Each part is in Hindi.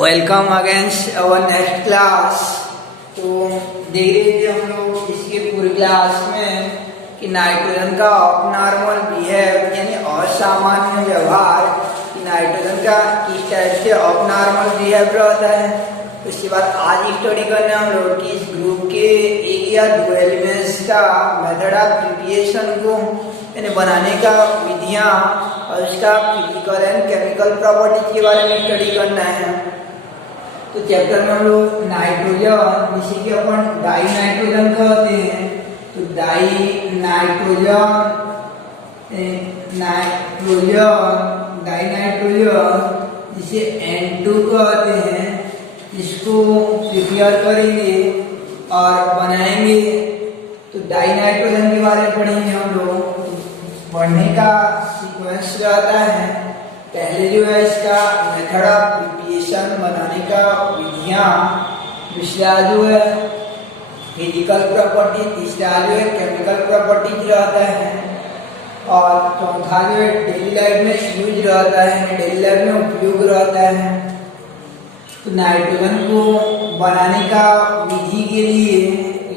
Welcome against our next class. तो देख रहे थे हम लोग इसके पूरी क्लास में कि नाइट्रोजन का ऑबनॉर्मल बिहेव यानी असामान्य व्यवहार, कि नाइट्रोजन का किस टाइप से ऑबनॉर्मल बिहेव रहता है। तो इसके बाद आज स्टडी करने हम लोग कि इस ग्रुप के एक या दो एलिमेंट्स का मेथड ऑफ प्रिपरेशन को यानी बनाने का विधियाँ और उसका फिजिकल एंड केमिकल प्रॉपर्टीज के बारे में स्टडी करना है। तो चैप्टर में हम लोग नाइट्रोजन, जिसे कि अपन डाई नाइट्रोजन कहते हैं, तो डाई नाइट्रोजन डाई नाइट्रोजन जिसे N2 कहते हैं, इसको प्रिपेयर करेंगे और बनाएंगे। तो डाई नाइट्रोजन के बारे में पढ़ेंगे हम लोग। पढ़ने का सीक्वेंस रहता है, पहले जो है इसका मेथड ऑफ प्रिपरेशन बनाने का विधियाँ, दूसरा जो है फिजिकल प्रॉपर्टी, तीसरा जो है केमिकल प्रॉपर्टीज रहता है और चौथा जो है डेली लाइफ में यूज रहता है, डेली लाइफ में उपयोग रहता है। तो नाइट्रोजन को बनाने का विधि के लिए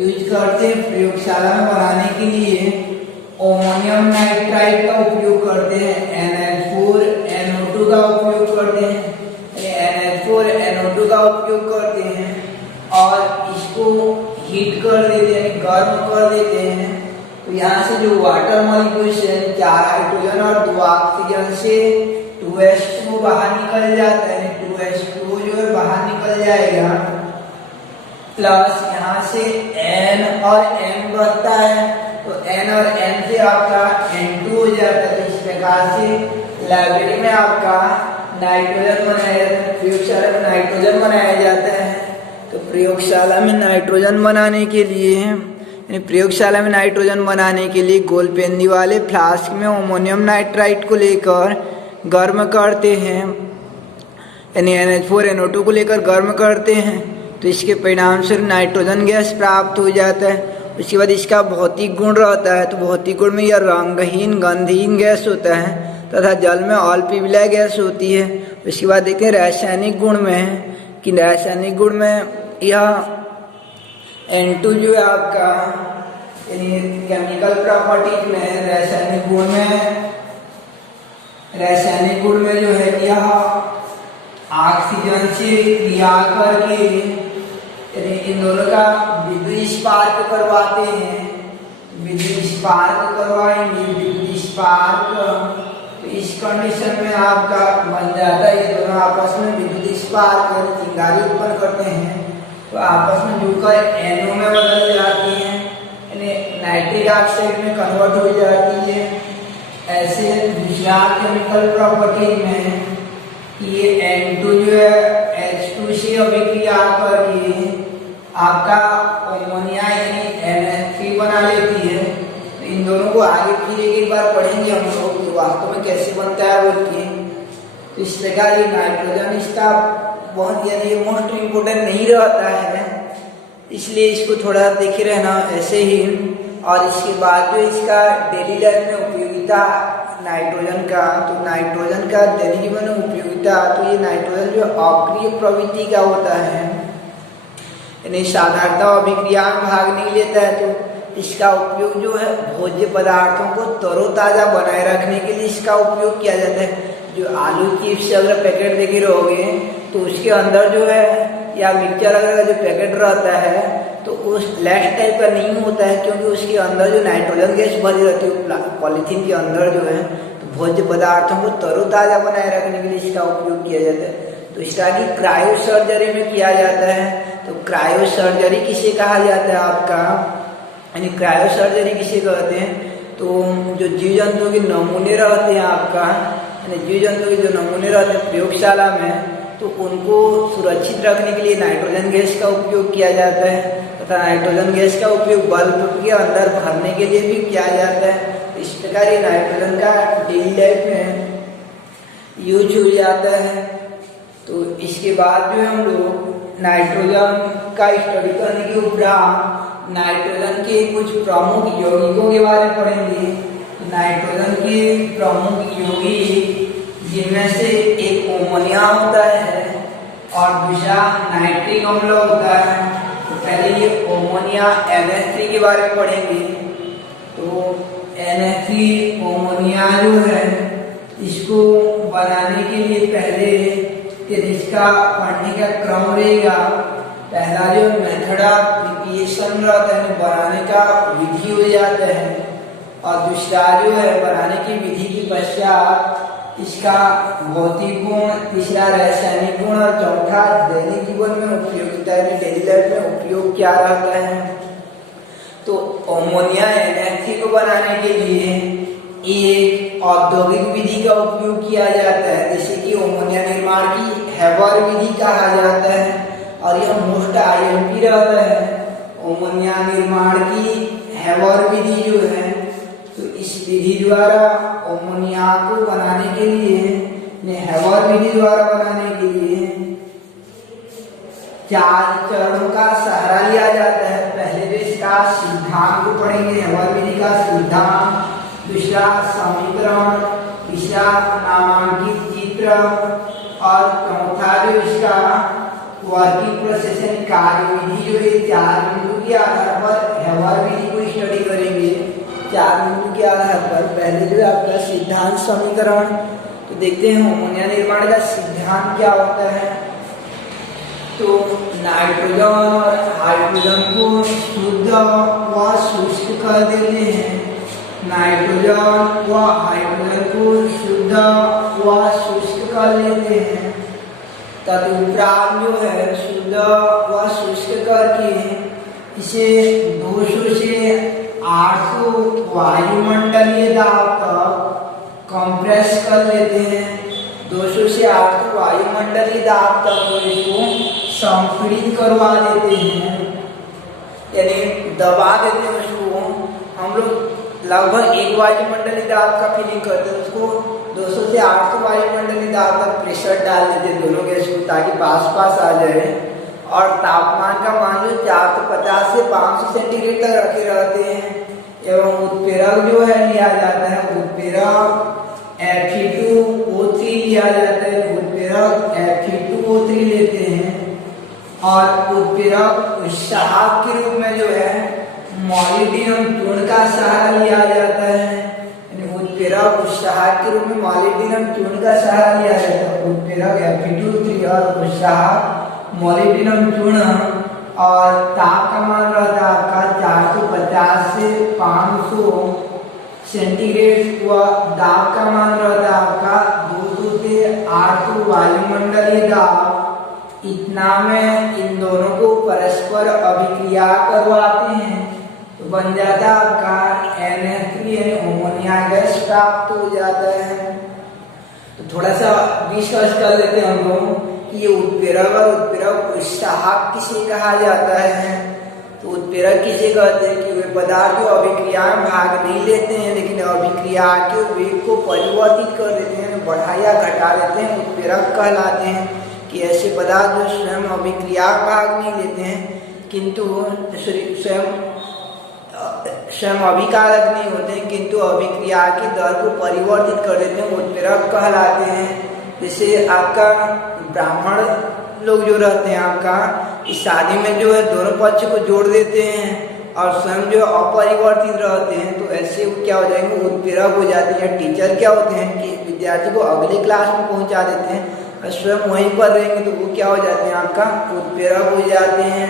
यूज करते हैं, प्रयोगशाला में बनाने के लिए अमोनियम नाइट्राइड का उपयोग करते हैं, NH4NO2 का उपयोग करते हैं, NH4NO2 का उपयोग करते हैं और इसको हीट कर देते हैं, गर्म कर देते हैं। तो यहाँ से जो वाटर मॉलिक्यूल्स है, 4 हाइड्रोजन और 2 ऑक्सीजन से 2H2 बाहर निकल जाता है, 2H2 जो है बाहर निकल जाएगा, प्लस यहाँ से N और M बचता है। तो N और M से आपका N2 हो जाता है। तो इस प्रकार से लाइब्रेरी में आपका नाइट्रोजन बनाया जाता है, प्रयोगशाला में नाइट्रोजन बनाया जाता है। तो प्रयोगशाला में नाइट्रोजन बनाने के लिए गोल पेंदी वाले फ्लास्क में अमोनियम नाइट्राइड को लेकर गर्म करते हैं, यानी NH4NO2 को लेकर गर्म करते हैं। तो इसके परिणाम से नाइट्रोजन गैस प्राप्त हो जाता है। उसके बाद इसका भौतिक गुण रहता है, तो भौतिक गुण में यह रंगहीन गंधहीन गैस होता है तथा जल में अल्पविलय गैस होती है। उसके बाद देखते हैं रासायनिक गुण में, कि रासायनिक गुण में यह N2 जो है आपका यानी केमिकल प्रॉपर्टीज में रासायनिक गुण में जो है यह ऑक्सीजन से क्रिया करके इन दोनों का विद्युत स्पार्क करवाते हैं, विद्युत स्पार्क करवाएंगे, विद्युत स्पार्क। तो इस कंडीशन में आपका बन जाता है, ये दोनों आपस में विद्युत स्पार्क चिंगारी उत्पन्न करते हैं। तो आपस में जुड़कर NO में बदल जाती हैं, यानी नाइट्रिक ऑक्साइड में कन्वर्ट हो जाती है। ऐसे दूसरा केमिकल प्रॉपर्टी में ये N2 जो है H2 से अभिक्रिया करके आपका अमोनिया यानी NH3 बना लेती है। तो इन दोनों को आगे फिर एक बार पढ़ेंगे हम लोग, तो वास्तव में कैसे बनता है बोल के। तो इस प्रकार ये नाइट्रोजन इसका बहुत यानी मोस्ट इम्पोर्टेंट नहीं रहता है, इसलिए इसको थोड़ा देखे रहना ऐसे ही। और इसके बाद जो इसका डेली लाइफ में उपयोगिता नाइट्रोजन का, तो नाइट्रोजन का दैनिक जीवन में उपयोगिता, तो ये नाइट्रोजन जो अक्रिय प्रवृत्ति का होता है, यानी साधारणतः अभिक्रिया में भाग नहीं लेता है। तो इसका उपयोग जो है भोज्य पदार्थों को तरोताजा बनाए रखने के लिए इसका उपयोग किया जाता है। जो आलू चिप्स अगर पैकेट देखे रहोगे तो उसके अंदर जो है या मिक्सचर अगर का जो पैकेट रहता है तो उस फ्लैट टाइप का नहीं होता है, क्योंकि उसके अंदर जो नाइट्रोजन गैस भरी रहती है पॉलीथीन के अंदर जो है। तो भोज्य पदार्थों को तरोताजा बनाए रखने के लिए इसका उपयोग किया जाता है। तो इसका कि क्रायो सर्जरी में किया जाता है। तो क्रायो सर्जरी किसे कहा जाता है आपका, यानी क्रायो सर्जरी किसे कहते हैं, तो जो जीव जंतु के नमूने रहते हैं आपका, यानी जीव जंतु के जो नमूने रहते हैं प्रयोगशाला में, तो उनको सुरक्षित रखने के लिए नाइट्रोजन गैस का उपयोग किया जाता है तथा नाइट्रोजन गैस का उपयोग बल्ब के अंदर भरने के लिए भी किया जाता है। तो इस प्रकार ये नाइट्रोजन का डेली लाइफ में यूज हो जाता है। तो इसके बाद जो हम लोग नाइट्रोजन का स्टडी करने के उपरांत नाइट्रोजन के कुछ प्रमुख यौगिकों के बारे में पढ़ेंगे। नाइट्रोजन के प्रमुख यौगिक जिनमें से एक अमोनिया होता है, और दूसरा नाइट्रिक अम्ल होता है। तो पहले ये अमोनिया NH3 के बारे में पढ़ेंगे। तो NH3 अमोनिया जो है इसको बनाने के लिए पहले इसका पढ़ने का क्रम रहेगा। पहला जो मेथड ऑफ प्रिपरेशन रहता है, बनाने का विधि हो जाता है, और दूसरा जो है बनाने की विधि के पश्चात इसका भौतिक गुण, तीसरा रासायनिक गुण, और चौथा दैनिक जीवन में उपयोगिता यानी डेली लाइफ में उपयोग क्या रहता है। तो अमोनिया NH3 को बनाने के लिए एक औद्योगिक विधि का उपयोग किया जाता है, जैसे कि अमोनिया निर्माण की हेबर विधि कहा जाता है, और यह मोस्ट IMP रहता है। अमोनिया निर्माण की हेबर विधि जो है, तो इस विधि द्वारा अमोनिया को बनाने के लिए, हेबर विधि द्वारा बनाने के लिए 4 चरणों का सहारा लिया जाता है। पहले तो इसका सिद्धांत को पढ़ेंगे, हेबर विधि का सिद्धांत, दूसरा समीकरण, तीसरा नामांकित चित्र, और चौथा जो इसका वर्किंग प्रोसेस कार्य विधि जो है 4 बिंदु के आधार पर हेबर विधि को स्टडी करेंगे। 4 बिंदु के आधार पर पहले जो है आपका सिद्धांत समीकरण। तो देखते हैं अमोनिया निर्माण का सिद्धांत क्या होता है। तो नाइट्रोजन और हाइड्रोजन को शुद्ध व शुष्क कर देते हैं। नाइट्रोजन व हाइड्रोजन को शुद्ध व शुष्क कर लेते हैं। तदुपरांत जो है शुद्ध व शुष्क करके इसे 200 से 800 वायुमंडलीय दाब तक कंप्रेस कर लेते हैं। 200 से 800 वायुमंडलीय दाब तक इसको संपीड़ित करवा देते हैं, यानी दबा देते हैं उसको। हम लोग लगभग 1 वायुमंडलीय दाब का फीलिंग करते हैं, उसको 200 से 800 वायुमंडलीय दाब तक प्रेशर डाल देते हैं दोनों गैस को, ताकि पास आ जाए। और तापमान का मान जो 450 से 500 सेंटीग्रेड तक रखे रहते हैं। एवं उत्प्रेरक जो है लिया जाता है, उत्प्रेरक Fe2O3 लिया जाता है, उत्प्रेरक Fe2O3 लेते हैं। और उत्प्रेरक उत्साहक के रूप में जो है मॉलिब्डेनम चूर्ण का सहारा लिया जाता है। उत्प्रेरक उत्साहक के रूप में मॉलिब्डेनम चूर्ण का सहारा लिया जाता है। उत्प्रेरक Fe2O3 और उत्साहक मॉलिब्डेनम चूर्ण, और ताप का मान रहता है आपका 450 से 500 सेंटीग्रेड, व दाब का मान रहता है आपका 200 से 800 वायुमंडलीय दाब। इतना में इन दोनों को परस्पर अभिक्रिया करवाते हैं, तो बन जाता है आपका NH3 यानी अमोनिया गैस प्राप्त हो जाता है। तो थोड़ा सा डिस्कस कर लेते हैं हम लोग कि ये उत्प्रेरक और उत्प्रेरक उत्साहक किसे कहा जाता है। तो उत्प्रेरक किसे कहते हैं कि वे पदार्थ जो अभिक्रिया में भाग नहीं लेते हैं, लेकिन अभिक्रिया के वेग को परिवर्तित कर देते हैं, बढ़ा या घटा देते हैं, उत्प्रेरक कहलाते हैं। कि ऐसे पदार्थ जो स्वयं अभिक्रिया में भाग नहीं लेते हैं, किंतु स्वयं अभिकारक नहीं होते हैं, किंतु अभिक्रिया की दर को परिवर्तित कर देते हैं, उत्प्रेरक कहलाते हैं। जैसे आपका ब्राह्मण लोग जो रहते हैं आपका इस शादी में जो है दोनों पक्ष को जोड़ देते हैं और स्वयं जो अपरिवर्तित रहते हैं, तो ऐसे क्या हो जाएंगे, उत्प्रेरक हो जाते हैं। टीचर क्या होते हैं कि विद्यार्थी को अगले क्लास में पहुंचा देते हैं और स्वयं वहीं पर रहेंगे, तो वो क्या हो जाते हैं आपका उत्प्रेरक हो जाते हैं।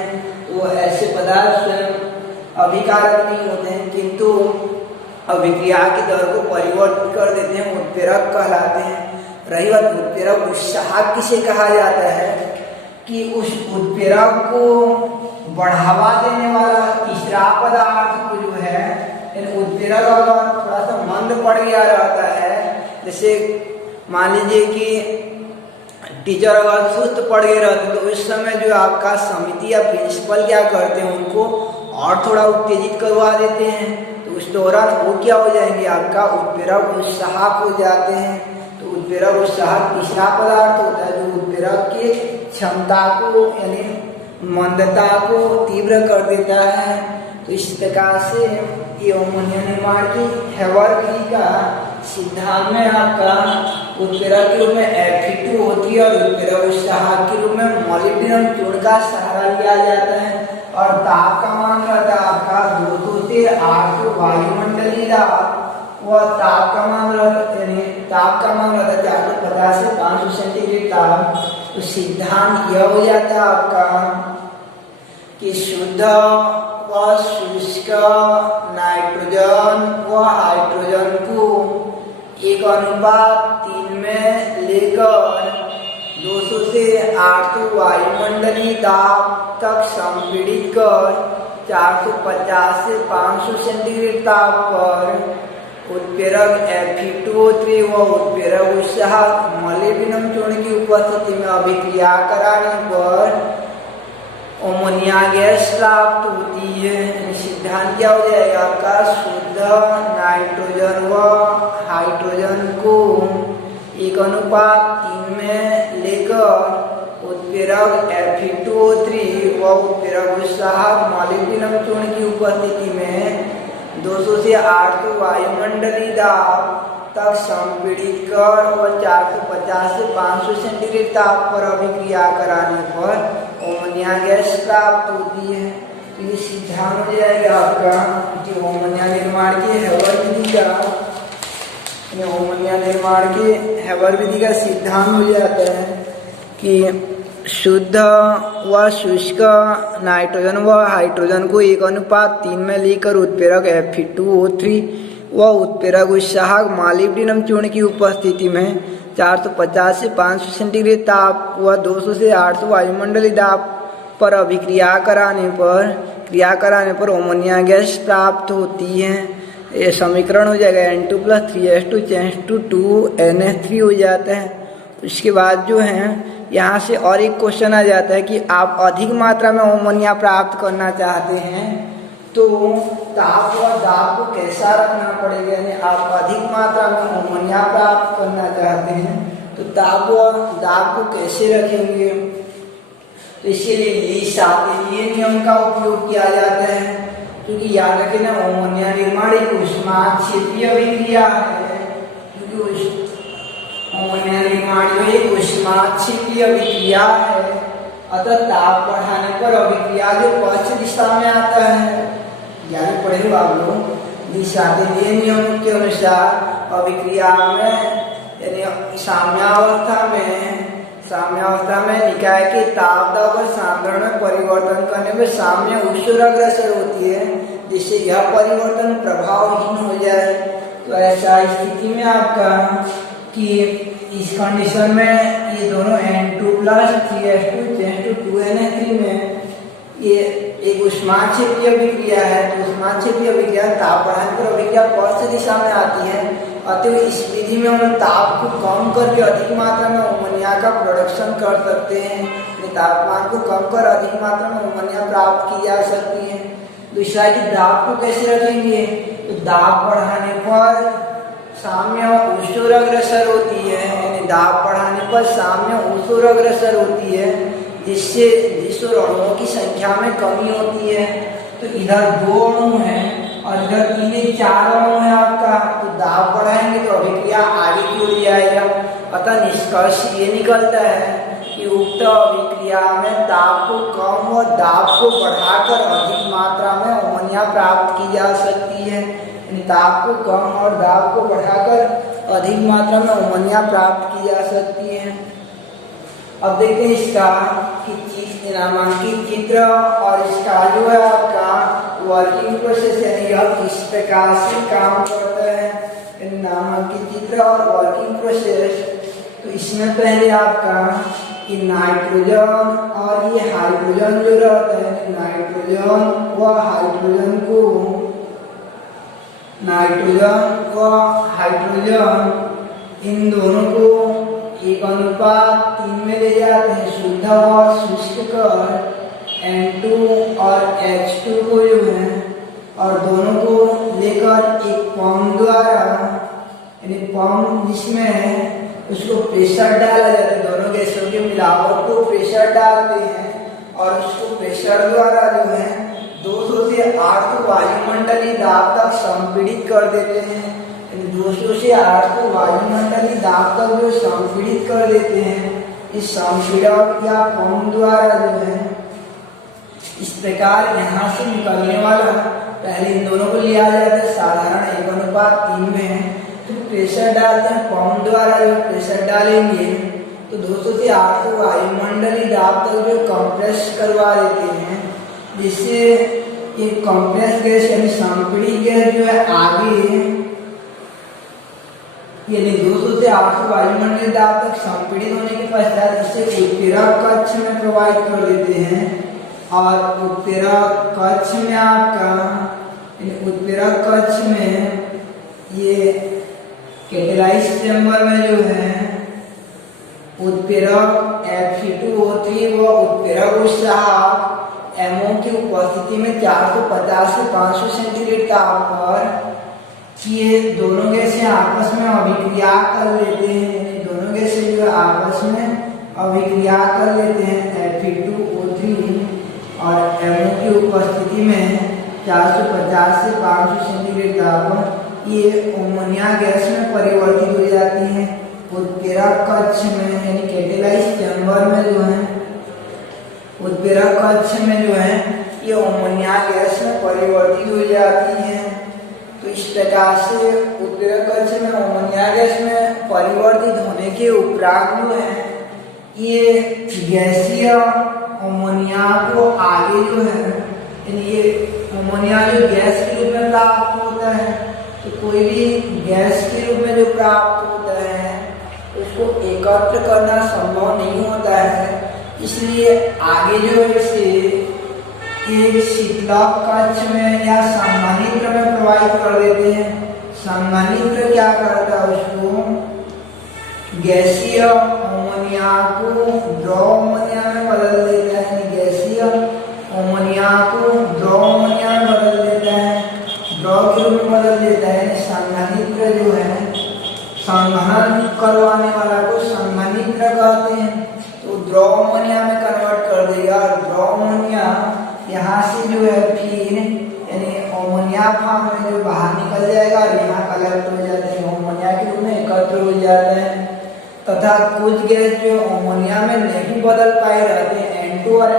वो ऐसे पदार्थ स्वयं अभिकारक नहीं होते हैं, किंतु अभिक्रिया की दर को परिवर्तित कर देते हैं, उत्प्रेरक कहलाते हैं। रही बात उत्प्रेरक उत्साहक किसे कहा जाता है कि उस उत्प्रेरक को बढ़ावा देने वाला तीसरा पदार्थ को जो है, उत्प्रेरक अगर थोड़ा सा मंद पड़ गया रहता है, जैसे मान लीजिए कि टीचर अगर सुस्त पड़ गए रहते, तो उस समय जो आपका समिति या प्रिंसिपल क्या करते हैं, उनको और थोड़ा उत्तेजित करवा देते हैं। तो उस दौरान वो क्या हो जाएंगे, आपका उत्प्रेरक उत्साहक हो जाते हैं। तो उत्प्रेरक उत्साहक तीसरा पदार्थ होता है जो उत्प्रेरक की क्षमता को यानी मंदता को तीव्र कर देता है। तो इस प्रकार से ये अमोनिया निर्माण की हेबर विधि का सिद्धांत में आपका उत्प्रेरक के रूप में Fe2 होती है और उत्प्रेरक उत्साहक के रूप में मोलिब्डेनम चूर्ण का सहारा लिया जाता है। और ताप का मान रहता है आपका 200 से 800 वायुमंडलीय दाब। वह ताप का मान रहता है 450 से 500 सेंटीग्रेड ताप। तो सिद्धांत यह हो जाता है आपका कि शुद्ध व शुष्क नाइट्रोजन व हाइड्रोजन को 1:3 में लेकर 200 से 800 वायुमंडलीय दाब तक संपीड़ित कर 450 से 500 सेंटीग्रेड ताप पर उत्प्रेरक Fe2O3 व उत्प्रेरक उत्साहक मोलिब्डेनम चूर्ण की उपस्थिति में अभिक्रिया कराने पर अमोनिया गैस प्राप्त होती है। सिद्धांत क्या हो जाएगा आपका, शुद्ध नाइट्रोजन व हाइड्रोजन को 1:3 में लेकर उत्प्रेरक Fe2O3 व उत्प्रेरक उत्साहक मोलिब्डेनम चूर्ण की उपस्थिति में 200 से 800 वायुमंडलीय दाब तक संपीड़ित कर और 450 से 500 सेंटीग्रेड ताप पर अभिक्रिया कराने पर अमोनिया गैस प्राप्त होती है। तो ये सिद्धांत हो जाएगा आपका कि अमोनिया निर्माण की हेबर विधि का सिद्धांत हो जाता है कि शुद्ध व शुष्क नाइट्रोजन व हाइड्रोजन को 1:3 में लेकर उत्प्रेरक Fe2O3 व उत्प्रेरक उत्साहक मोलिब्डेनम चूर्ण की उपस्थिति में 450 से 500 सेंटीग्रेड ताप व 200 से 800 वायुमंडलीय दाब पर अभिक्रिया कराने पर अमोनिया गैस प्राप्त होती है। ये समीकरण हो जाएगा N2+3H2 → 2NH3 हो जाता है। उसके बाद जो है यहाँ से और एक क्वेश्चन आ जाता है कि आप अधिक मात्रा में अमोनिया प्राप्त करना चाहते हैं तो ताप व दाब को कैसा रखना पड़ेगा, यानी आप अधिक मात्रा में अमोनिया प्राप्त करना चाहते हैं तो ताप व दाब को कैसे रखेंगे। तो इसके लिए ली-सापेलीय नियम का उपयोग किया जाता है, क्योंकि याद रखें ना अमोनिया निर्माण एक ऊष्माक्षेपीय अभिक्रिया है। क्योंकि अमोनिया निर्माण जो एक ऊष्माक्षेपीय अभिक्रिया है, अतः ताप बढ़ाने पर अभिक्रिया जो पश्चिम दिशा में आता है, ज्ञान पढ़ेंगे आप लोग। ली-सापेलीय नियम के अनुसार अभिक्रिया में यानी साम्यावस्था में निकाय के ताप दाब और सांद्रण में परिवर्तन करने पर साम्य ऊष्मा अग्रसर होती है, जिससे यह परिवर्तन प्रभावहीन हो जाए। तो ऐसा स्थिति में आपका कि इस कंडीशन में ये दोनों N2+3H2 → 2NH3 में ये एक ऊष्माक्षेपीय अभिक्रिया है। तो ऊष्माक्षेपीय अभिक्रिया ताप बढ़ाने पर अभिक्रिया पश्चिम दिशा में आती है। अतः इस विधि में हम ताप को कम करके अधिक मात्रा में अमोनिया का प्रोडक्शन कर सकते हैं। तापमान को कम कर अधिक मात्रा में अमोनिया प्राप्त की जा सकती है। दूसरा कि दाब को कैसे रखेंगे, तो दाब बढ़ाने पर साम्य ऊष्मा अग्रसर होती है, यानी दाब बढ़ाने पर साम्य ऊष्मा अग्रसर होती है, जिससे अणुओं की संख्या में कमी होती है। तो इधर 2 अणु हैं और इधर 3-4 अणु है आपका, तो दाब बढ़ाएंगे तो अभिक्रिया आगे की ओर जाएगा। अतः निष्कर्ष ये निकलता है कि उक्त अभिक्रिया में ताप को कम और दाब को बढ़ाकर अधिक मात्रा में अमोनिया प्राप्त की जा सकती है। ताप को कम और दाब को बढ़ाकर अधिक मात्रा में अमोनिया प्राप्त की जा सकती है। अब देखते हैं इसका कि नामांकित चित्र और इसका जो है आपका वर्किंग प्रोसेस, यानी यह किस प्रकार से काम करता है। नामांकित चित्र और वर्किंग प्रोसेस, तो इसमें पहले आपका कि नाइट्रोजन और ये हाइड्रोजन जो रहता है, नाइट्रोजन व हाइड्रोजन इन दोनों को 1:3 में ले जाते हैं। शुद्ध और शुष्क कर N2 और H2 को जो है और दोनों को लेकर एक पंप द्वारा, यानी पंप जिसमें है उसको प्रेशर डाला जाता है। दोनों गैसों के मिलावट को प्रेशर डालते हैं और उसको प्रेशर द्वारा जो है 200 से 800 वायुमंडलीय दाब तक संपीड़ित कर देते हैं। 200 से 800 वायुमंडलीय दाब तक जो संपीड़ित कर देते हैं। इस संपीड़क या पंप द्वारा जो है इस प्रकार यहाँ से निकलने वाला, पहले इन दोनों को लिया जाता है साधारण 1:3 में, तो प्रेशर डालते हैं पंप द्वारा। जो प्रेशर डालेंगे तो 200 से 800 वायुमंडलीय दाब तक जो कंप्रेस करवा देते हैं, जिससे ये कंप्रेस गैस यानी संपीड़ित गैस जो है आगे यानी 200 से 800 वायुमंडलीय दाब तक संपीड़ित होने के पश्चात इसे उत्प्रेरक कक्ष में प्रवाहित कर देते हैं। और उत्प्रेरक कक्ष में उत्प्रेरक कक्ष में ये कैटेलाइज चैम्बर में जो है उत्प्रेरक Fe2O3 व उत्प्रेरक उत्साहक MO की उपस्थिति में 450 से 500 सेंटीग्रेड ताप पर ये दोनों गैसें आपस में अभिक्रिया कर लेते हैं। दोनों गैसें जो आपस में अभिक्रिया कर लेते हैं Fe2O3 और MO की उपस्थिति में 450 से 500 सेंटीग्रेड ताप पर ये अमोनिया गैस में परिवर्तित हो जाती है। उत्प्रेरक कक्ष में यानी कैटेलाइज चैम्बर में जो है उत्प्रेरक कक्ष में जो है ये अमोनिया गैस में परिवर्तित हो जाती है। तो इस प्रकार से उत्प्रेरक कक्ष में अमोनिया गैस में परिवर्तित होने के उपरांत जो है ये गैसीय अमोनिया को आगे जो है यानी ये अमोनिया जो गैस के रूप में प्राप्त होता है, तो कोई भी गैस के रूप में जो प्राप्त होता है उसको एकत्र करना संभव नहीं होता है। इसलिए आगे जो है इसे एक शीतलक कक्ष में या संघनित्र में प्रवाहित कर देते हैं। संघनित्र क्या करता है, उसको गैसीय अमोनिया को द्रव अमोनिया में बदल देता है। गैसीय अमोनिया को द्रव अमोनिया में बदल देता है, द्रव के रूप में बदल देता है। संघनित्र जो है संघनन करवाने वाला को संघनित्र कहते हैं। तो द्रव अमोनिया में कन्वर्ट कर देगा। द्रव अमोनिया यहाँ से जो है फिर यानी अमोनिया फॉर्म में जो बाहर निकल जाएगा और यहाँ कलेक्ट हो जाते हैं, अमोनिया के रूप में एकत्र हो जाते हैं। तथा कुछ गैस जो अमोनिया में नहीं बदल पाए रहते हैं, N2 और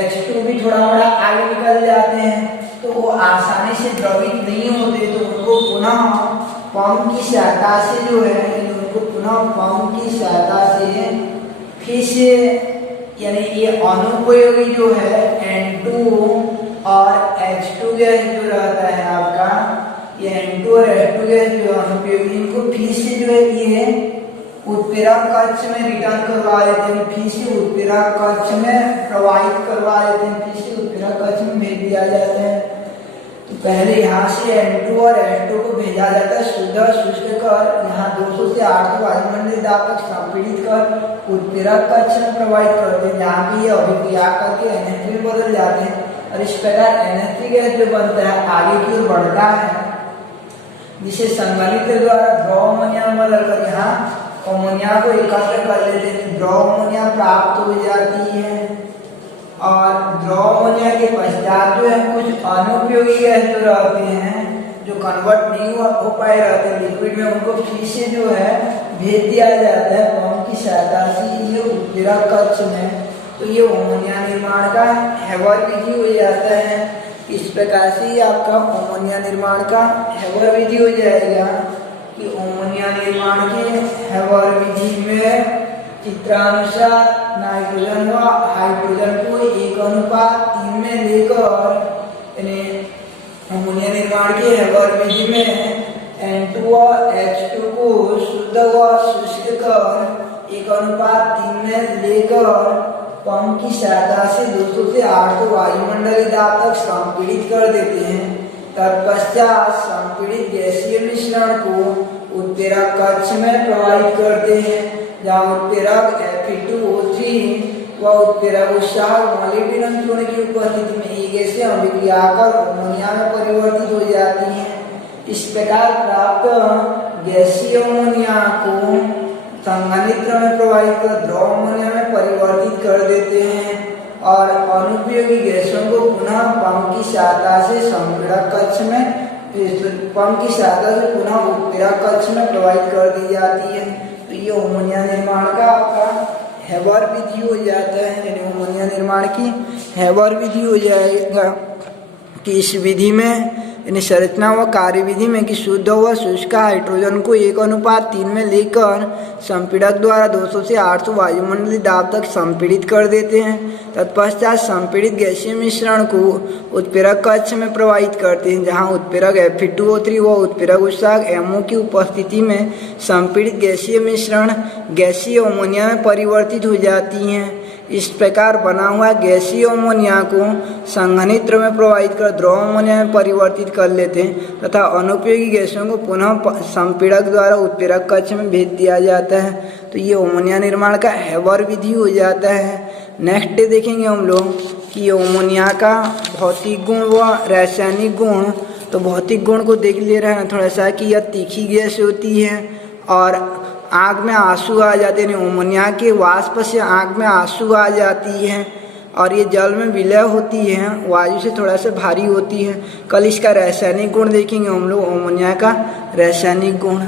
H2 भी थोड़ा मोड़ा आगे निकल जाते हैं, तो वो आसानी से द्रवित नहीं होते, तो उनको पुनः पंप की सहायता से जो है उनको पुनः पंप की सहायता से फिर से यानी ये अनुपयोगी जो है N2 और H2 गैस जो रहता है आपका, ये N2 और H2 गैस जो अनुपयोगी, इनको फिर से जो है ये उत्प्रेरक कक्ष में रिटर्न करवा देते हैं, फिर से उत्प्रेरक कक्ष में प्रवाहित करवा देते हैं, फिर से उत्प्रेरक कक्ष में भेज दिया जाता है। तो पहले यहाँ से N2 और H2 को भेजा जाता है शुद्ध शुष्क कर, यहाँ 200 से 800 वायुमंडलीय दाब तक संपीड़ित कर उत्प्रेरक कक्ष में प्रवाहित करते हैं, जहाँ भी ये अभिक्रिया करके NH3 में बदल जाते हैं। और इस प्रकार NH3 गैस जो बनता है आगे की ओर बढ़ता है, जिसे संघनित्र द्वारा द्रव अमोनिया में बदल कर यहाँ अमोनिया को एकत्र कर लेते हैं। द्रव अमोनिया प्राप्त हो जाती है और द्रव अमोनिया के पश्चात जो है कुछ अनुपयोगी गैस जो रहते हैं, जो कन्वर्ट नहीं हो पाए रहते हैं लिक्विड में, उनको फिर से जो है भेज दिया जाता है पंप की सहायता से ये उत्प्रेरक कक्ष में। तो ये अमोनिया निर्माण का हैवर विधि हो जाता है। इस प्रकार से आपका अमोनिया निर्माण का हैवर विधि हो जाएगा कि अमोनिया निर्माण के हैवर विधि में चित्रानुसार नाइट्रोजन व हाइड्रोजन को 1:3 में लेकर यानी अमोनिया निर्माण के हैवर विधि में N2 और H2 को शुद्ध व शुष्क कर 1:3 में लेकर पंप की सहायता से 200 से 800 वायुमंडलीय दाब तक संपीड़ित कर देते हैं। तत्पश्चात संपीड़ित गैसीय मिश्रण को उत्प्रेरक कक्ष में प्रवाहित करते हैं, जहाँ उत्प्रेरक Fe2O3 व उत्प्रेरक उत्साहक मॉलिब्डेनम चूर्ण की उपस्थिति में ये गैसें अभिक्रिया कर अमोनिया में परिवर्तित हो जाती हैं। इस प्रकार प्राप्त गैसीय अमोनिया को संघनित्र में प्रवाहित कर द्रव अमोनिया में परिवर्तित कर देते हैं और अनुपयोगी गैसों को पुनः पंप की सहायता से संपीड़क कक्ष में इस पंप की सहायता से पुनः उत्प्रेरक कक्ष में प्रवाहित कर दी जाती है। तो ये अमोनिया निर्माण का आपका हैबर विधि हो जाता है, यानी अमोनिया निर्माण की हैबर विधि हो जाएगा। कि इस विधि में यानी संरचना व कार्य विधि में कि शुद्ध व शुष्क हाइड्रोजन को 1:3 में लेकर संपीड़क द्वारा 200 से 800 वायुमंडलीय दाब तक संपीड़ित कर देते हैं। तत्पश्चात संपीड़ित गैसीय मिश्रण को उत्प्रेरक कक्ष में प्रवाहित करते हैं, जहां उत्प्रेरक Fe2O3 व उत्प्रेरक उत्साहक MO की उपस्थिति में संपीड़ित गैसीय मिश्रण गैसीय अमोनिया में परिवर्तित हो जाती हैं। इस प्रकार बना हुआ गैसीय अमोनिया को संघनित्र में प्रवाहित कर द्रव अमोनिया में परिवर्तित कर लेते हैं तथा अनुपयोगी गैसों को पुनः संपीड़क द्वारा उत्प्रेरक कक्ष में भेज दिया जाता है। तो ये अमोनिया निर्माण का हैबर विधि हो जाता है। नेक्स्ट डे देखेंगे हम लोग कि अमोनिया का भौतिक गुण व रासायनिक गुण। तो भौतिक गुण को देख ले रहे हैं थोड़ा सा कि यह तीखी गैस होती है और आँख में आंसू आ जाते हैं। अमोनिया के वाष्प से आँख में आंसू आ जाती है और ये जल में विलय होती है, वायु से थोड़ा सा भारी होती है। कल इसका रासायनिक गुण देखेंगे हम लोग, अमोनिया का रासायनिक गुण।